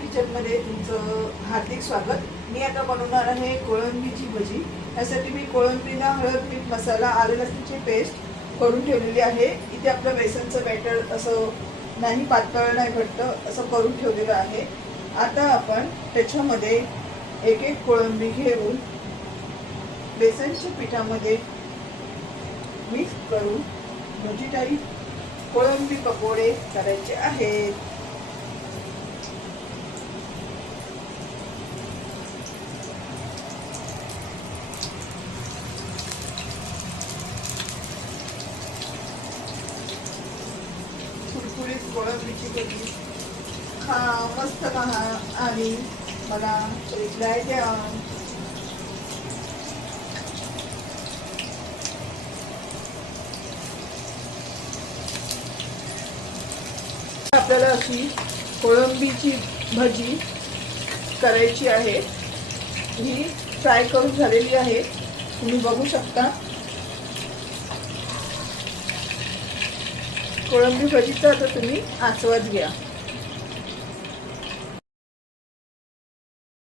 किचनमध्ये तुमचं हार्दिक स्वागत। मी आता बनवणार आहे कोळंबीची भजी। यासाठी मी कोळंबीला हळद, मीठ, मसाला, आलं लसूणची पेस्ट करून ठेवलेली आहे। इथे आपलं बेसनचं बॅटर असं नाही पातळ नाही घट्ट असं करून ठेवलेलं आहे। आता आपण त्याच्यामध्ये एक एक कोळंबी घेऊन बेसनच्या पिठामध्ये मिक्स करून भजी टाईप कोळंबी पकोडे करायचे आहेत। कुरकुरीत कोळंबीची भजी खा, मस्त खा आणि मला रिप्लाय द्या। आपल्याला अशी कोळंबीची भजी करायची आहे। ही फ्राय करून झालेली आहे, तुम्ही बघू शकता। कोळंबी भजीचा आता तुम्ही आस्वाद घ्या।